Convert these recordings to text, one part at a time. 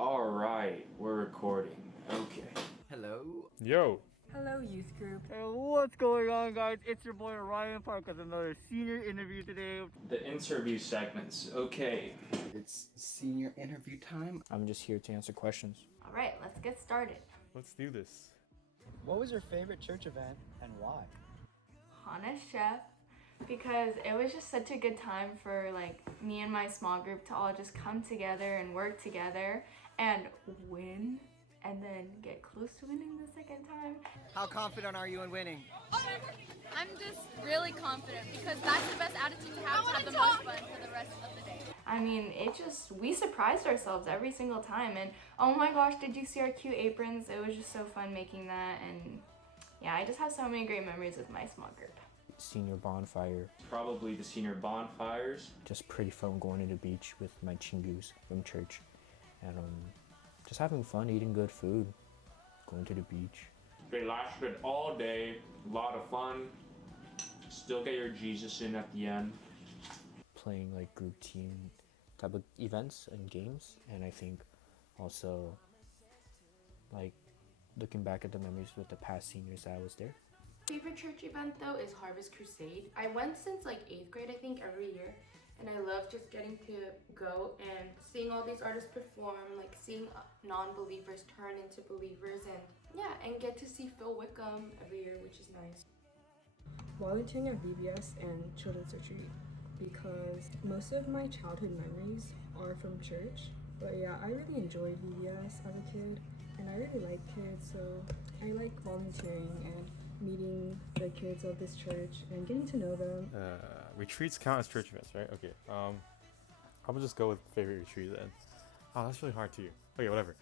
Alright, we're recording. Okay. Hello. Yo. Hello, youth group. Hey, what's going on, guys? It's your boy Ryan Park with another senior interview today. The interview segments. Okay. It's senior interview time. I'm just here to answer questions. All right, let's get started. Let's do this. What was your favorite church event and why? Hana Chef, because it was just such a good time for like me and my small group to all just come together and work together and win, and then get close to winning the second time. How confident are you in winning? I'm just really confident because that's the best attitude to have the most fun for the rest of the day. I mean, we surprised ourselves every single time, and oh my gosh, did you see our cute aprons? It was just so fun making that, and yeah, I just have so many great memories with my small group. Senior bonfire. Probably the senior bonfires. Just pretty fun going to the beach with my chingus from church. And just having fun, eating good food, going to the beach. They lasted all day. A lot of fun. Still get your Jesus in at the end. Playing like group team type of events and games. And I think also like looking back at the memories with the past seniors that I was there. Favorite church event though is Harvest Crusade. I went since like 8th grade, I think, every year, and I love just getting to go and seeing all these artists perform, like seeing non-believers turn into believers, and yeah, and get to see Phil Wickham every year, which is nice. Volunteering at VBS and Children's Retreat, because most of my childhood memories are from church. But yeah, I really enjoyed VBS as a kid, and I really like kids, so I like volunteering and meeting the kids of this church and getting to know them. Retreats count as church events, right? Okay. I'm gonna just go with favorite retreat then. Oh, that's really hard too. Okay, whatever.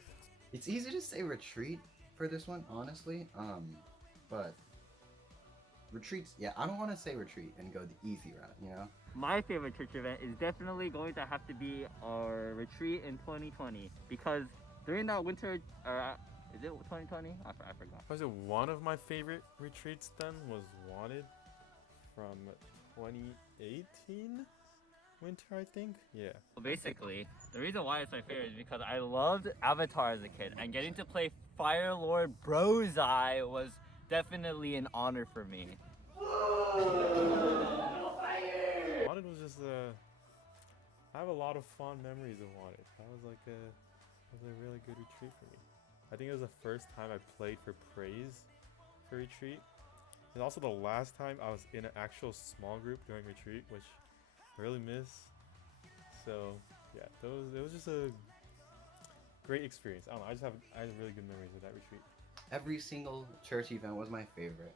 It's easy to say retreat for this one, honestly. But retreats, yeah, I don't want to say retreat and go the easy route, you know? My favorite church event is definitely going to have to be our retreat in 2020 because during that winter, is it 2020? I forgot. Was it one of my favorite retreats then? Was Wanted from 2018 winter, I think. Yeah. Well, basically, the reason why it's my favorite is because I loved Avatar as a kid, and getting to play Fire Lord Brozai was definitely an honor for me. Wanted was just I have a lot of fond memories of Wanted. That was like a really good retreat for me. I think it was the first time I played for Praise for retreat. And also the last time I was in an actual small group during retreat, which I really miss. So yeah, it was just a great experience. I don't know, I have really good memories of that retreat. Every single church event was my favorite.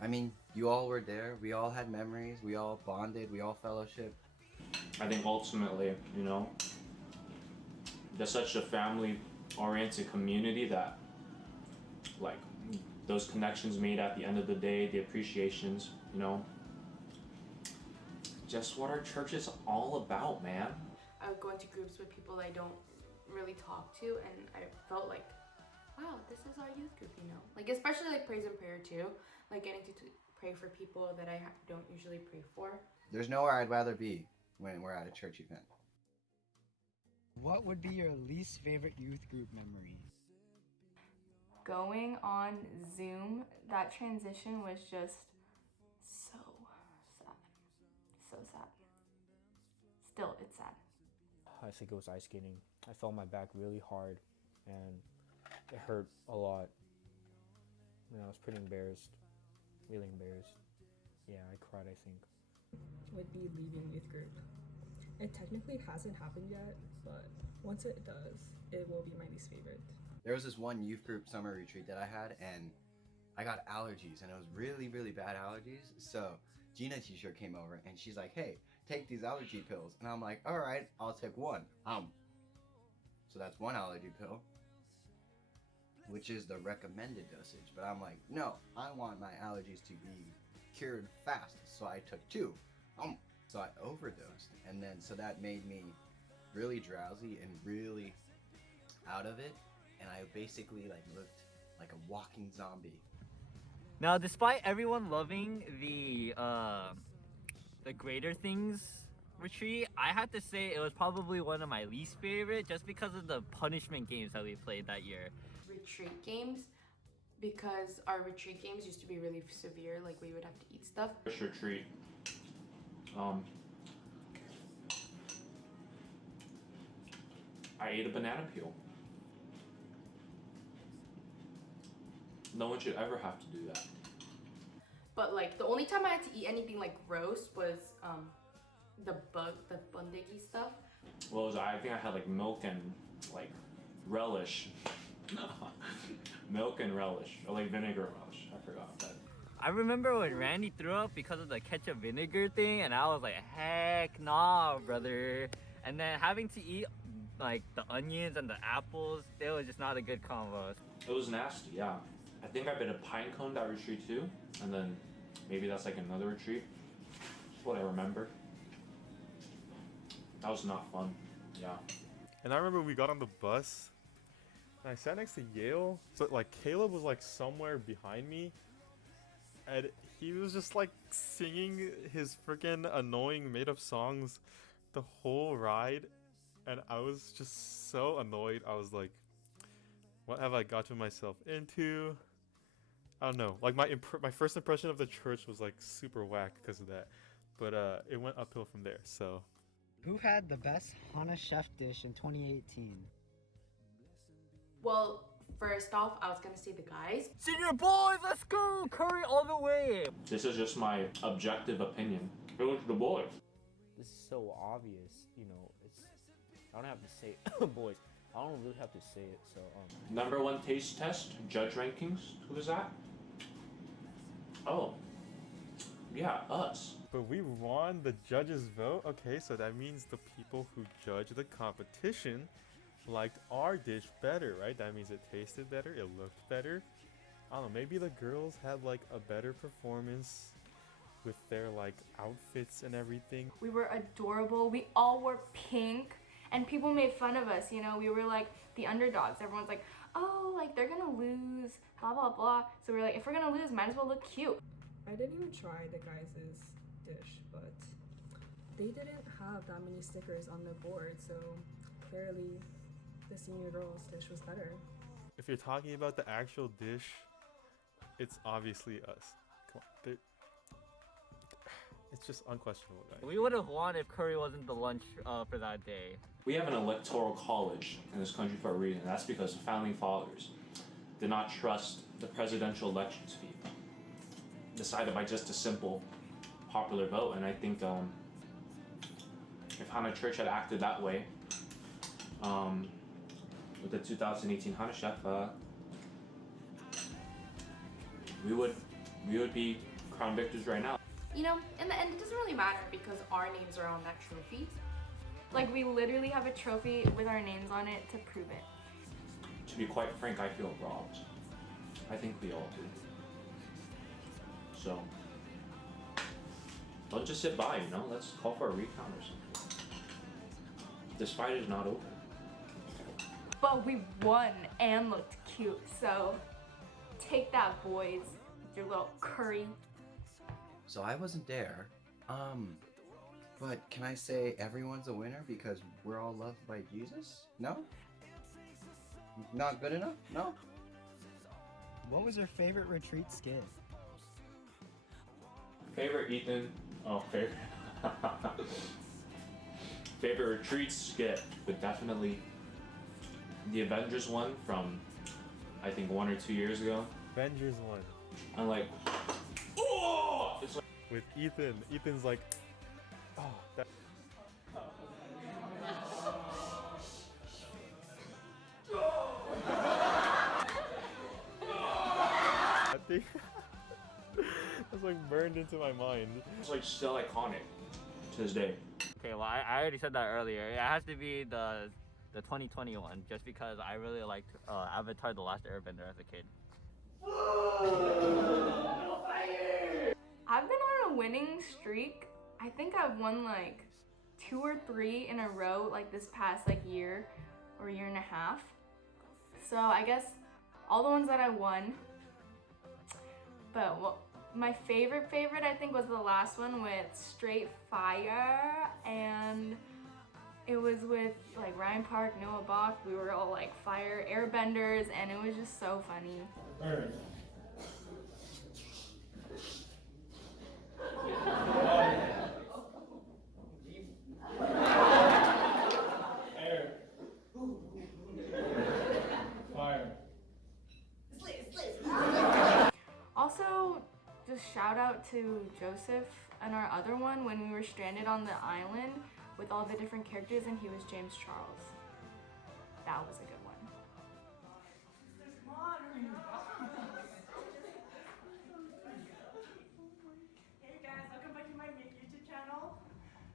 I mean, you all were there. We all had memories. We all bonded. We all fellowshiped. I think ultimately, you know, there's such a family-oriented community that, like, those connections made at the end of the day, the appreciations, you know, just what our church is all about, man. I would go into groups with people I don't really talk to, and I felt like, wow, this is our youth group, you know? Like, especially like praise and prayer too, like getting to pray for people that I don't usually pray for. There's nowhere I'd rather be when we're at a church event. What would be your least favorite youth group memory? Going on Zoom, that transition was just so sad. So sad. Still, it's sad. I think it was ice skating. I felt my back really hard and it hurt a lot. And I was pretty embarrassed. Really embarrassed. Yeah, I cried, I think. Would be leaving youth group. It technically hasn't happened yet, but once it does, it will be my least favorite. There was this one youth group summer retreat that I had, and I got allergies, and it was really, really bad allergies. So Gina teacher came over, and she's like, hey, take these allergy pills. And I'm like, all right, I'll take one. So that's one allergy pill, which is the recommended dosage. But I'm like, no, I want my allergies to be cured fast. So I took two. So I overdosed, and then so that made me really drowsy and really out of it, and I basically like looked like a walking zombie. Now, despite everyone loving the greater things retreat, I have to say it was probably one of my least favorite just because of the punishment games that we played that year. Retreat games, because our retreat games used to be really severe, like we would have to eat stuff. First retreat. I ate a banana peel. No one should ever have to do that. But like the only time I had to eat anything like gross was the bundiki stuff. What was I think I had like milk and like relish. Milk and relish, or like vinegar relish. I forgot that. I remember when Randy threw up because of the ketchup vinegar thing, and I was like, heck nah, brother. And then having to eat like the onions and the apples, it was just not a good combo. It was nasty, yeah. I think I bit a pine cone that retreat too, and then maybe that's like another retreat. That's what I remember. That was not fun, yeah. And I remember we got on the bus, and I sat next to Yale, so like Caleb was like somewhere behind me, and he was just like singing his freaking annoying made-up songs the whole ride, and I was just so annoyed. I was like, what have I gotten myself into? I don't know. Like my first impression of the church was like super whack because of that, but it went uphill from there. So, Who had the best Hana Chef dish in 2018? Well, first off, I was gonna say the guys. Senior boys, let's go! Curry all the way! This is just my objective opinion. It was the boys. This is so obvious, you know. I don't have to say boys. I don't really have to say it. So Number one taste test, judge rankings. Who was that? Oh, yeah, us. but we won the judges' vote. Okay, so that means the people who judge the competition liked our dish better, right? That means it tasted better, it looked better. I don't know, maybe the girls had like a better performance with their like outfits and everything. We were adorable. We all wore pink, and people made fun of us. You know, we were like the underdogs. Everyone's like, oh, like they're gonna lose, blah blah blah. So we're like, if we're gonna lose, might as well look cute. I didn't even try the guys' dish, but they didn't have that many stickers on the board, so clearly the senior girls' dish was better. If you're talking about the actual dish, it's obviously us. Come on, it's just unquestionable, guys. We would have won if curry wasn't the lunch for that day. We have an electoral college in this country for a reason. That's because the founding fathers did not trust the presidential elections to be decided by just a simple popular vote. And I think if Hana Church had acted that way with the 2018 Hana Chef, we would be crowned victors right now. You know, in the end, it doesn't really matter because our names are on that trophy. Like, we literally have a trophy with our names on it to prove it. To be quite frank, I feel robbed. I think we all do. So, don't just sit by, you know? Let's call for a recount or something. This fight is not over. But we won and looked cute, so take that, boys, with your little curry. So I wasn't there. But can I say everyone's a winner because we're all loved by Jesus? No? Not good enough? No? What was your favorite retreat skit? Favorite Ethan? Oh, favorite. Favorite retreat skit, but definitely the Avengers one from I think 1 or 2 years ago. Avengers 1. I'm like, oh! It's like, With Ethan. Ethan's like, oh, that. That thing. That's like burned into my mind. it's like still iconic to this day. Okay, well, I already said that earlier. It has to be the 2020 one, just because I really liked Avatar: The Last Airbender as a kid. I've been on a winning streak. I think I've won like 2 or 3 in a row like this past like year or year and a half. So I guess all the ones that I won. But My favorite I think was the last one with Straight Fire, and it was with like Ryan Park, Noah Bach. We were all like fire airbenders, and it was just so funny. Earth. Air. Fire. Also, just shout out to Joseph and our other one when we were stranded on the island with all the different characters, and he was James Charles. That was a good one. Hey guys, welcome back to my YouTube channel.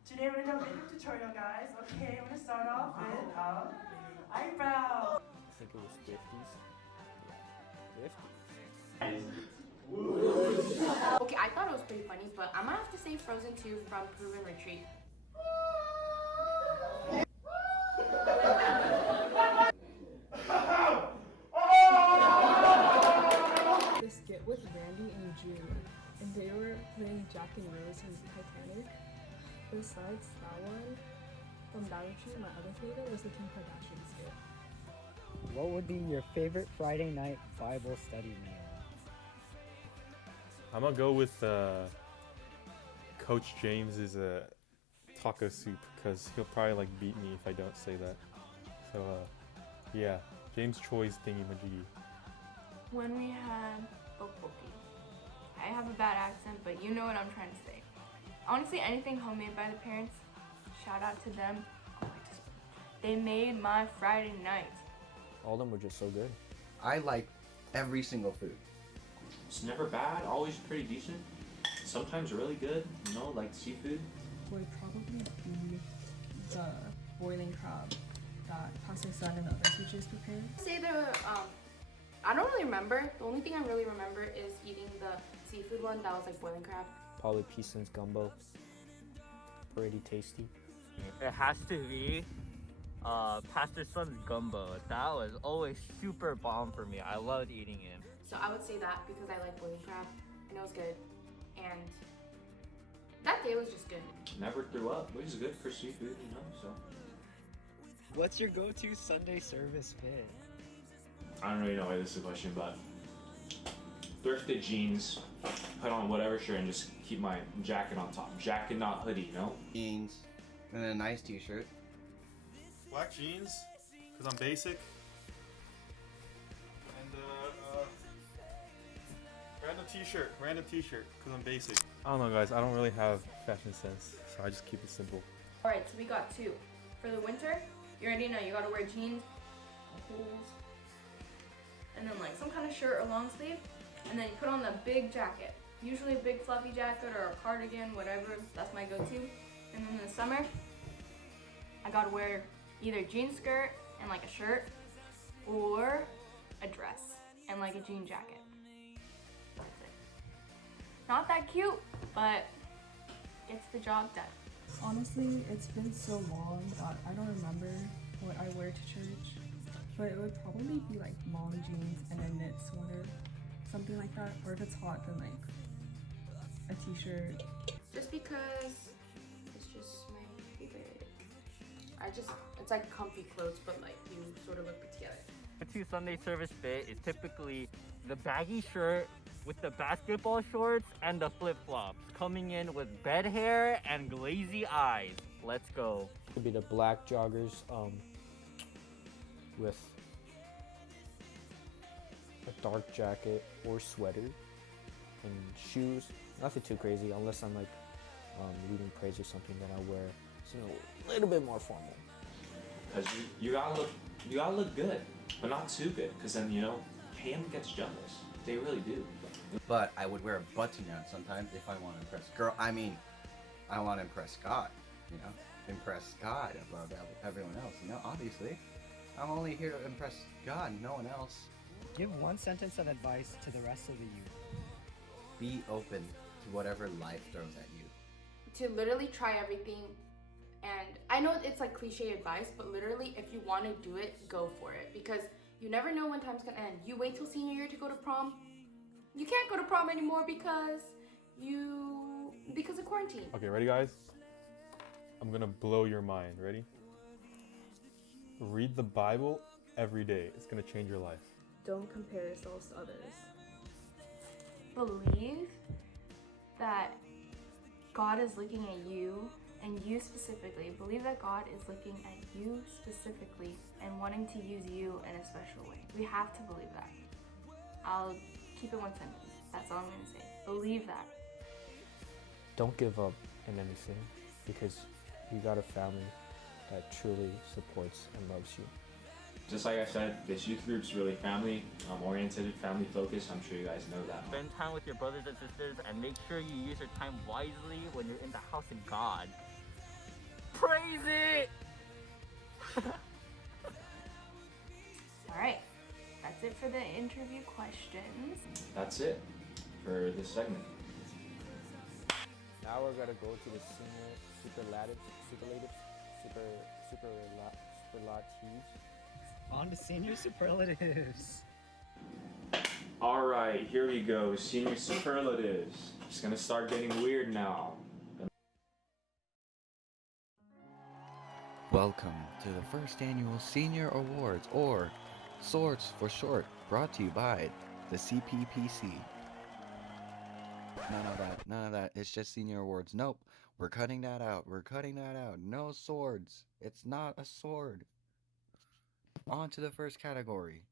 Today we're gonna do a makeup tutorial, guys. Okay, I'm gonna start off with eyebrow. I think it was 50s. Yeah, 50s. Okay, I thought it was pretty funny, but I'm gonna have to say Frozen 2 from Proven Retreat. The skit with Randy and June, and they were playing Jack and Rose from Titanic. Besides that one, from Dollar Tree, my other favorite was the Kim Kardashian skit. What would be your favorite Friday night Bible study meal? I'm gonna go with Coach James's taco soup because he'll probably like beat me if I don't say that. So yeah, James Choi's thingy majiggy. When we had tteokbokki. I have a bad accent, but you know what I'm trying to say. Honestly, anything homemade by the parents, shout out to them. They made my Friday night. All of them were just so good. I like every single food. It's never bad, always pretty decent. Sometimes really good, you know, like seafood. Would probably be the boiling crab that Pastor Sun and the other teachers prepared. Say I don't really remember. The only thing I really remember is eating the seafood one that was like boiling crab. Probably Peason's gumbo. Pretty tasty. It has to be Pastor Sun's gumbo. That was always super bomb for me. I loved eating it. So I would say that because I like boiling crab and it was good. And that day was just good. Never threw up, which is good for seafood, you know, so. What's your go-to Sunday service fit? I don't really know why this is a question, but thrifted jeans, put on whatever shirt, and just keep my jacket on top. Jacket, not hoodie, you know? Jeans, and then a nice t-shirt. Black jeans, because I'm basic. And random t-shirt, because I'm basic. I don't know guys, I don't really have fashion sense, so I just keep it simple. Alright, so we got two. For the winter, you already know you gotta wear jeans, holes, and then like some kind of shirt or long sleeve, and then you put on the big jacket. Usually a big fluffy jacket or a cardigan, whatever, that's my go-to. And then in the summer, I gotta wear either jean skirt and like a shirt, or a dress and like a jean jacket. That's it. Not that cute, but gets the job done. Honestly, it's been so long that I don't remember what I wear to church, but it would probably be like mom jeans and a knit sweater, something like that. Or if it's hot, then like a t-shirt. Just because it's just my favorite. It's like comfy clothes, but like you sort of look put together. The two Sunday service fit is typically the baggy shirt with the basketball shorts and the flip-flops, coming in with bed hair and glazy eyes. Let's go. Could be the black joggers with a dark jacket or sweater and shoes. Nothing too crazy unless I'm like leading praise or something, that I wear something a little bit more formal. Cause you gotta look good, but not too good, cause then you know Pam gets jealous. They really do. But I would wear a button-down sometimes if I want to impress girl. I mean, I want to impress God, you know, impress God above everyone else. You know, obviously, I'm only here to impress God, no one else. Give one sentence of advice to the rest of the youth. Be open to whatever life throws at you. To literally try everything. And I know it's like cliche advice, but literally if you want to do it, go for it. Because you never know when time's gonna end. You wait till senior year to go to prom, you can't go to prom anymore because of quarantine. Okay, ready guys? I'm gonna blow your mind. Ready? Read the Bible every day. It's gonna change your life. Don't compare yourselves to others. Believe that God is looking at you, and you specifically. Believe that God is looking at you specifically and wanting to use you in a special way. We have to believe that. I'll keep it one sentence. That's all I'm going to say. Believe that. Don't give up in anything because you got a family that truly supports and loves you. Just like I said, this youth group's really family oriented, family focused. I'm sure you guys know that. Spend time with your brothers and sisters and make sure you use your time wisely when you're in the house of God. Praise it! Alright, that's it for the interview questions. That's it for this segment. Now we're gonna go to the senior superlatives. On to senior superlatives. All right, here we go. Senior superlatives. It's gonna start getting weird now. Welcome to the first annual Senior Awards, or SWORDS for short, brought to you by the CPPC. None of that. It's just Senior Awards. Nope, we're cutting that out. No swords. It's not a sword. On to the first category.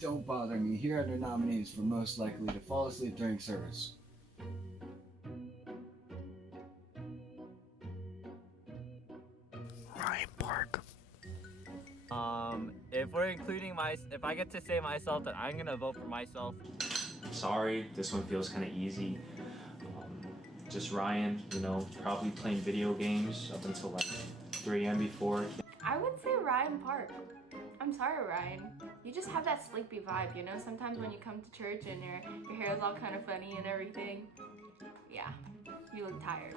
Don't bother me. Here are the nominees for most likely to fall asleep during service. Ryan Park. If I get to say myself, then I'm gonna vote for myself. Sorry, this one feels kind of easy. Just Ryan, probably playing video games up until like 3 a.m. before. I would say Ryan Park. I'm sorry, Ryan. You just have that sleepy vibe, Sometimes when you come to church and your hair is all kind of funny and everything. Yeah, you look tired.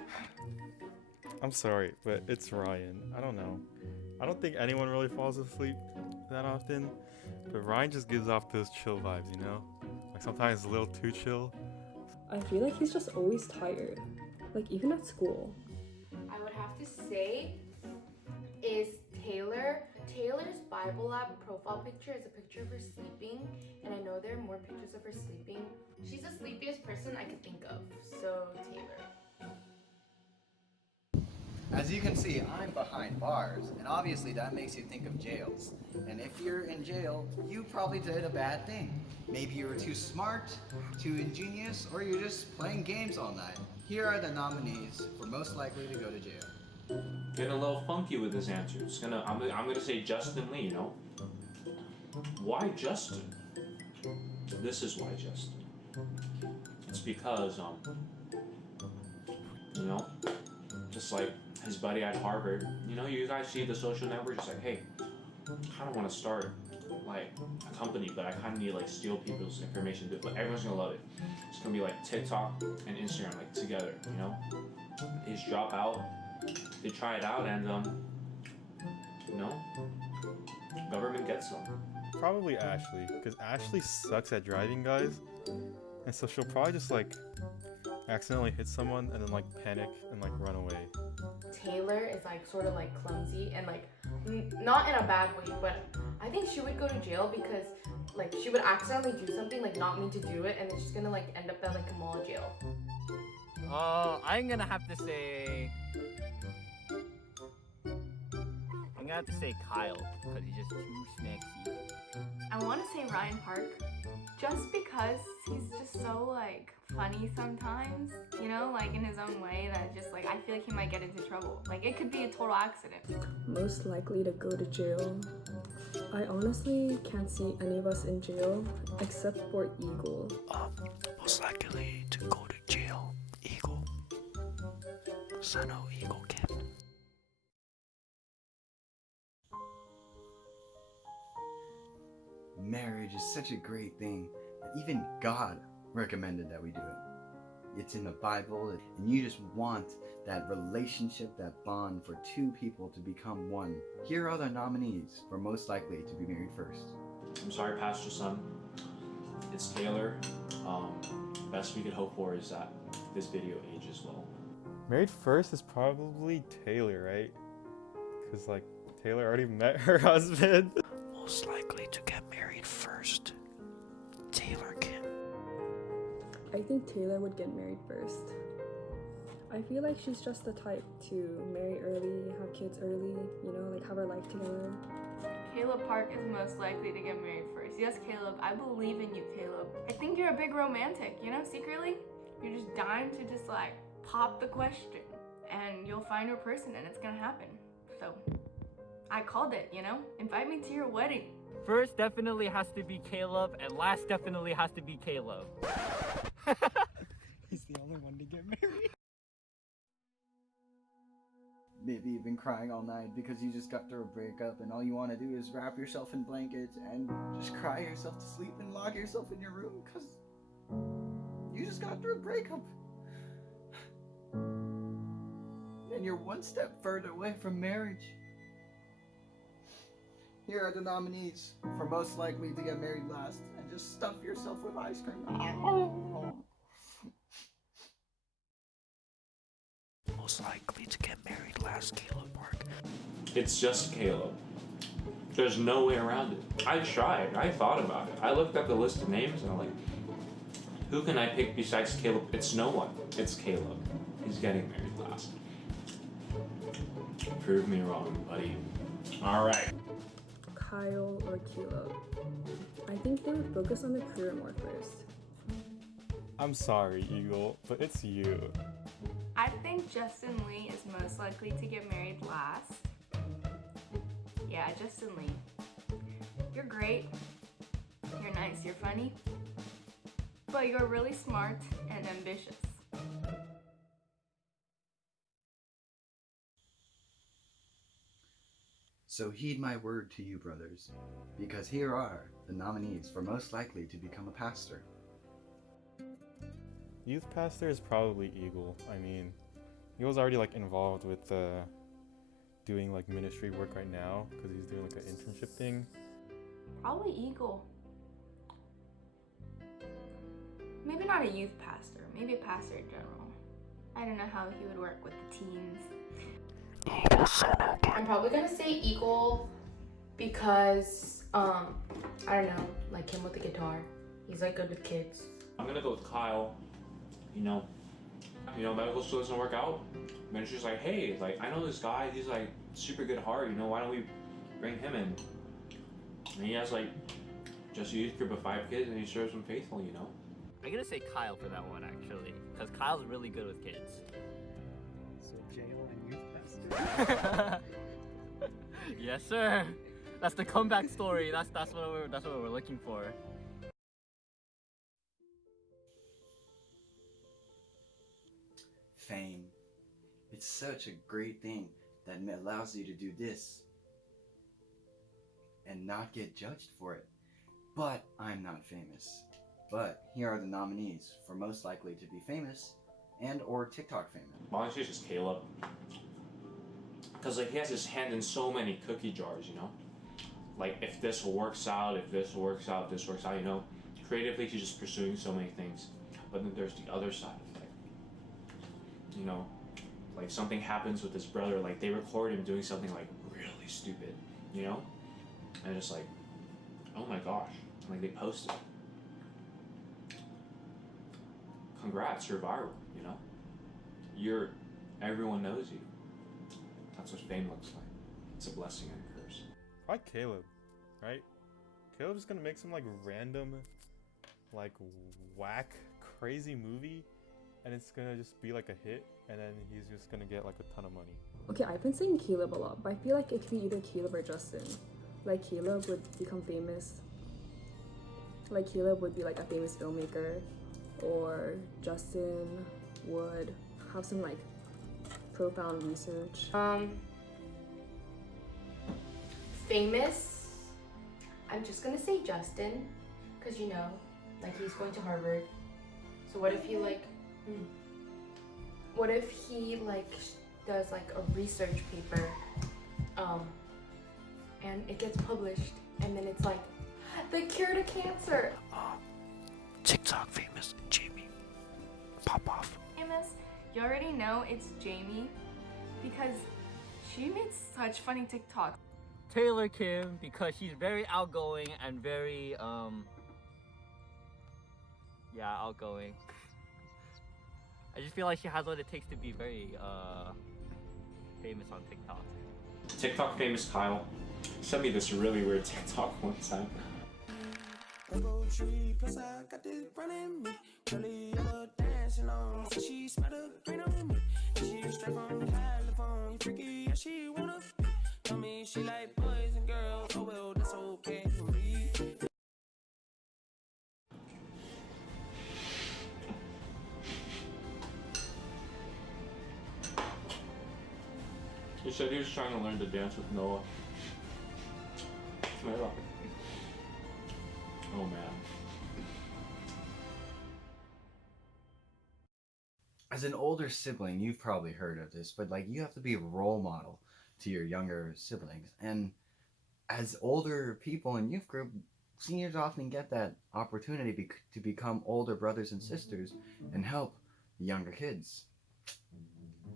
I'm sorry, but it's Ryan. I don't know. I don't think anyone really falls asleep that often, but Ryan just gives off those chill vibes, Like sometimes a little too chill. I feel like he's just always tired. Like even at school. I would have to say is Taylor. Taylor's Bible app profile picture is a picture of her sleeping, and I know there are more pictures of her sleeping. She's the sleepiest person I could think of, so Taylor. As you can see, I'm behind bars, and obviously that makes you think of jails. And if you're in jail, you probably did a bad thing. Maybe you were too smart, too ingenious, or you're just playing games all night. Here are the nominees for most likely to go to jail. Getting a little funky with this answer. I'm gonna say Justin Lee, Why Justin? This is why Justin. It's because, just like his buddy at Harvard, you guys see the social network, just like, hey, I kind of want to start like a company, but I kind of need to like steal people's information, but everyone's gonna love it. It's gonna be like TikTok and Instagram like together, They just drop out, they try it out, and government gets them. Probably Ashley, because Ashley sucks at driving, guys, and so she'll probably just like accidentally hit someone and then like panic and like run away. Taylor is like sort of like clumsy and like not in a bad way, but I think she would go to jail because like she would accidentally do something, like not mean to do it, and then she's gonna like end up at like a mall jail. I'm gonna have to say Kyle, because he's just too snacky. I want to say Ryan Park, just because he's just so like funny sometimes, like in his own way that just like I feel like he might get into trouble. Like it could be a total accident. Most likely to go to jail. I honestly can't see any of us in jail except for Eagle. Most likely to go to jail, Eagle. Sano Eagle Kid. Marriage is such a great thing that even God recommended that we do it. it's in the Bible, and you just want that relationship, that bond for two people to become one. Here are the nominees for most likely to be married first. I'm sorry, Pastor Son. It's Taylor. Best we could hope for is that this video ages well. Married first is probably Taylor, right? Because, like, Taylor already met her husband. Most likely to get married first, Taylor Kim. I think Taylor would get married first. I feel like she's just the type to marry early, have kids early, you know, like have her life together. Caleb Park is most likely to get married first. Yes, Caleb, I believe in you, Caleb. I think you're a big romantic, you know, secretly. You're just dying to just like pop the question and you'll find your person and it's gonna happen. So, I called it, you know? Invite me to your wedding. First definitely has to be Caleb, and last definitely has to be Caleb. He's the only one to get married. Maybe you've been crying all night because you just got through a breakup and all you want to do is wrap yourself in blankets and just cry yourself to sleep and lock yourself in your room because you just got through a breakup. And you're one step further away from marriage. Here are the nominees for most likely to get married last, and just stuff yourself with ice cream. Most likely to get married last, Caleb Park. It's just Caleb. There's no way around it. I tried. I thought about it. I looked at the list of names and I'm like, who can I pick besides Caleb? It's no one. It's Caleb. He's getting married last. Prove me wrong, buddy. All right. Kyle or Caleb. I think they would focus on the career more first. I'm sorry, Eagle, but it's you. I think Justin Lee is most likely to get married last. Yeah, Justin Lee. You're great. You're nice. You're funny. But you're really smart and ambitious. So heed my word to you, brothers, because here are the nominees for most likely to become a pastor. Youth pastor is probably Eagle. I mean, Eagle's already like involved with doing like ministry work right now because he's doing like an internship thing. Probably Eagle. Maybe not a youth pastor. Maybe a pastor in general. I don't know how he would work with the teens. I'm probably gonna say Eagle because I don't know, like him with the guitar. He's like good with kids. I'm gonna go with Kyle. You know, medical school doesn't work out. Ministry's like, hey, like I know this guy. He's like super good heart. You know, why don't we bring him in? And he has like just a youth group of 5 kids, and he serves them faithful. You know. I'm gonna say Kyle for that one actually, because Kyle's really good with kids. So jail and youth pastor. Yes, sir. That's the comeback story. That's what we're looking for. Fame. It's such a great thing that allows you to do this and not get judged for it. But I'm not famous. But here are the nominees for most likely to be famous and or TikTok famous. Honestly, it's just Caleb. Because like he has his hand in so many cookie jars, you know? Like if this works out, if this works out, this works out, you know? Creatively, he's just pursuing so many things. But then there's the other side of like, you know, like something happens with his brother, like they record him doing something like really stupid, you know? And it's like, oh my gosh, like they post it. Congrats, you're viral, you know? Everyone knows you. That's what fame looks like. It's a blessing and a curse. Probably Caleb, right? Caleb's gonna make some like random, like whack, crazy movie, and it's gonna just be like a hit, and then he's just gonna get like a ton of money. Okay, I've been saying Caleb a lot, but I feel like it could be either Caleb or Justin. Like Caleb would become famous. Like Caleb would be like a famous filmmaker, or Justin would have some like profound research. Famous. I'm just gonna say Justin, cause you know, like he's going to Harvard. So what if he like What if he like does like a research paper, and it gets published, and then it's like the cure to cancer. TikTok famous Jamie. Pop off. Famous, you already know it's Jamie because she made such funny TikToks. Taylor Kim, because she's very outgoing and very outgoing. I just feel like she has what it takes to be very famous on TikTok. TikTok famous Kyle sent me this really weird TikTok one time. Plus I got this running me. Curly yellow dancing on. So she smelled the green on me. She straight from California. Freaky, yeah, she wanna be. Tell me she like boys and girls. Oh well, that's okay for me. He said he was trying to learn to dance with Noah. Oh man. As an older sibling, you've probably heard of this, but like you have to be a role model to your younger siblings. And as older people in youth group, seniors often get that opportunity to become older brothers and sisters and help the younger kids.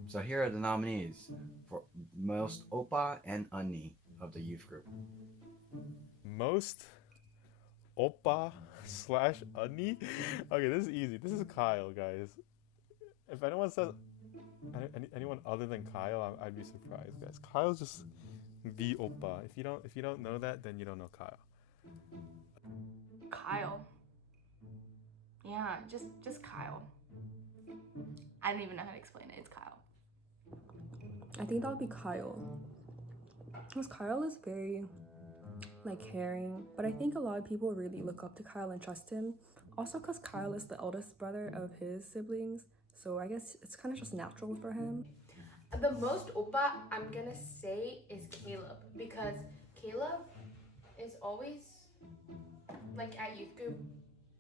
So here are the nominees for most Oppa and Unni of the youth group. Most Oppa / Unni? Okay, this is easy. This is Kyle, guys. If anyone says anyone other than Kyle, I'd be surprised, guys. Kyle's just the Oppa. If you don't know that, then you don't know Kyle. Kyle. Yeah, just Kyle. I don't even know how to explain it. It's Kyle. I think that would be Kyle. Because Kyle is very, like, caring. But I think a lot of people really look up to Kyle and trust him. Also because Kyle is the eldest brother of his siblings. So I guess it's kind of just natural for him. The most Oppa I'm gonna say is Caleb, because Caleb is always like at youth group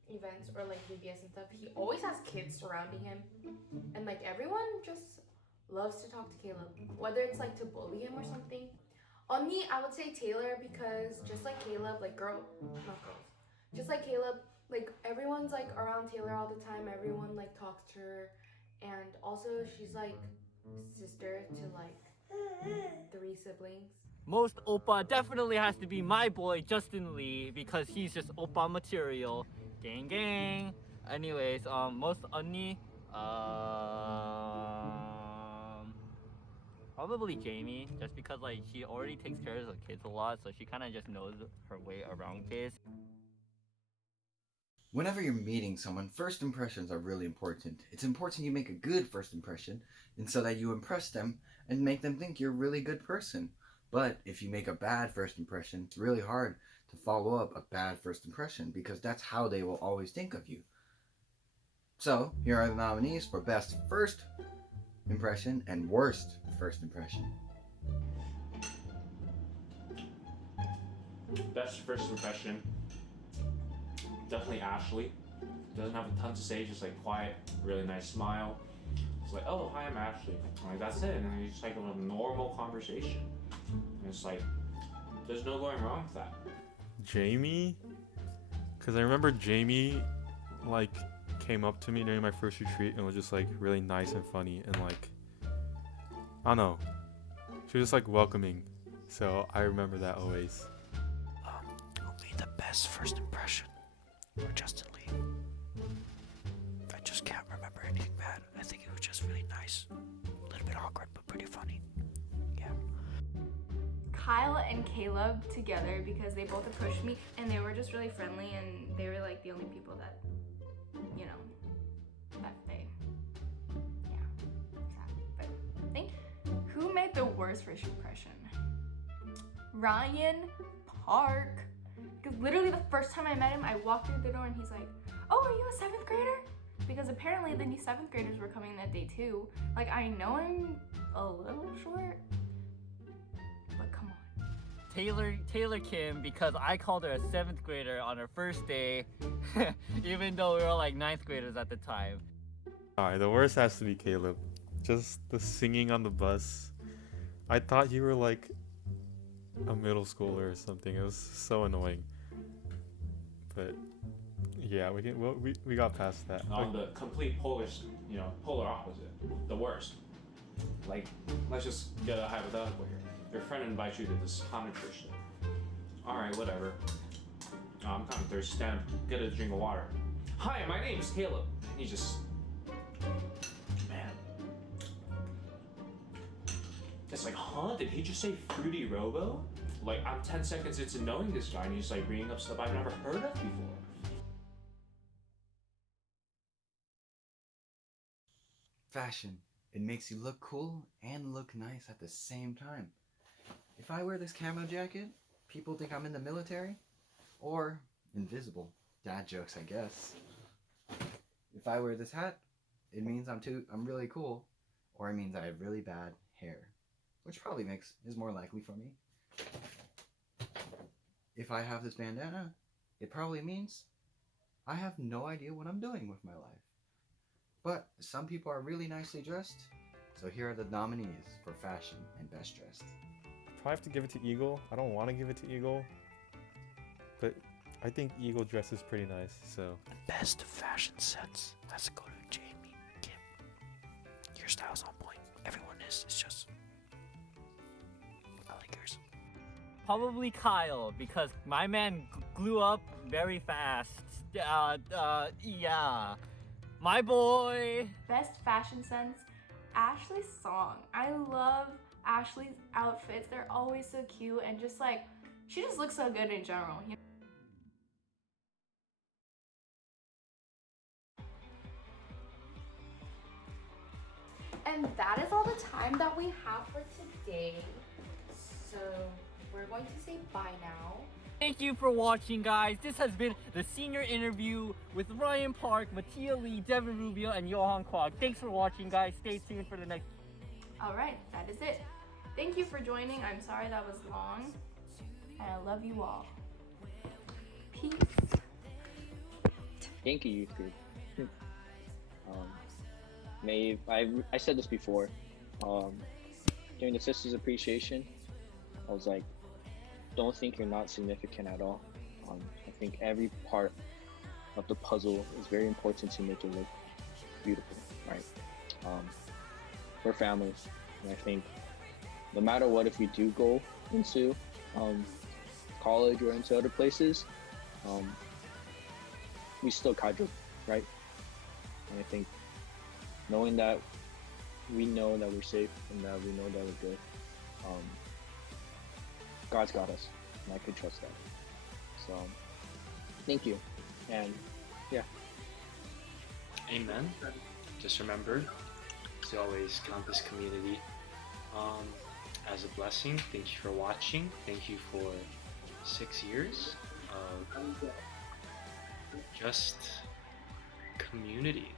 events or like VBS and stuff. He always has kids surrounding him, and like everyone just loves to talk to Caleb, whether it's like to bully him or something. On me, I would say Taylor, because just like Caleb, like just like Caleb, like everyone's like around Taylor all the time. Everyone like talks to her, and also she's like sister to like 3 siblings. Most Oppa definitely has to be my boy Justin Lee, because he's just Oppa material. Gang gang. Anyways, most Unni, probably Jamie, just because like she already takes care of the kids a lot, so she kind of just knows her way around kids. Whenever you're meeting someone, first impressions are really important. It's important you make a good first impression, and so that you impress them and make them think you're a really good person. But if you make a bad first impression, it's really hard to follow up a bad first impression, because that's how they will always think of you. So, here are the nominees for best first impression and worst first impression. Best first impression, definitely Ashley. Doesn't have a ton to say, just like quiet, really nice smile. It's like, oh, hi, I'm Ashley. Like, that's it. And then you just like a normal conversation. And it's like, there's no going wrong with that. Jamie? Because I remember Jamie, like, came up to me during my first retreat and was just, like, really nice and funny. And, like, I don't know. She was just, like, welcoming. So I remember that always. Who made the best first impression? Or Justin Lee? I just can't remember anything bad. I think it was just really nice. A little bit awkward, but pretty funny. Yeah. Kyle and Caleb together, because they both approached me and they were just really friendly, and they were like the only people that, you know, that they, yeah, sad. But I think, who made the worst first impression? Ryan Park. Because literally the first time I met him, I walked through the door and he's like, oh, are you a 7th grader? Because apparently the new 7th graders were coming that day too. Like, I know I'm a little short, but come on. Taylor Kim, because I called her a 7th grader on her first day, even though we were like 9th graders at the time. Alright, the worst has to be Caleb. just the singing on the bus. I thought you were like a middle schooler or something. It was so annoying. But yeah, we got past that. On the complete polar opposite, the worst. Like, let's just get a hypothetical here. Your friend invites you to this haunted church thing. Alright, whatever. I'm kind of thirsty. Stand, get a drink of water. Hi, my name is Caleb. And he just... Man. It's like, huh? Did he just say Fruity Robo? Like, I'm 10 seconds into knowing this guy and he's like bringing up stuff I've never heard of before. Fashion. It makes you look cool and look nice at the same time. If I wear this camo jacket, people think I'm in the military or invisible. Dad jokes, I guess. If I wear this hat, it means I'm really cool, or it means I have really bad hair, which probably is more likely for me. If I have this bandana, it probably means I have no idea what I'm doing with my life. But some people are really nicely dressed, so here are the nominees for fashion and best dressed. Probably have to give it to Eagle. I don't want to give it to Eagle, but I think Eagle dresses pretty nice, so. Best fashion sense has to go to Jamie, Kim. Your style's on point. Everyone is. It's just, I like yours. Probably Kyle, because my man grew up very fast. Yeah. My boy. Best fashion sense, Ashley's song. I love Ashley's outfits. They're always so cute and just like, she just looks so good in general. And that is all the time that we have for today. So we're going to say bye now. Thank you for watching, guys. This has been the senior interview with Ryan Park, Mattia Lee, Devin Rubio, and Johan Kwok. Thanks for watching, guys. Stay tuned for the next. All right, that is it. Thank you for joining. I'm sorry that was long, and I love you all. Peace. Thank you, youth group. I said this before. During the Sisters Appreciation, I was like, don't think you're not significant at all. I think every part of the puzzle is very important to make it look beautiful, right? We're families, and I think no matter what, if you do go into college or into other places, we still cadre, right? And I think knowing that we know that we're safe and that we know that we're good, God's got us, and I can trust that. So, thank you, and yeah. Amen. Just remember to always count this community as a blessing. Thank you for watching. Thank you for 6 years of just community.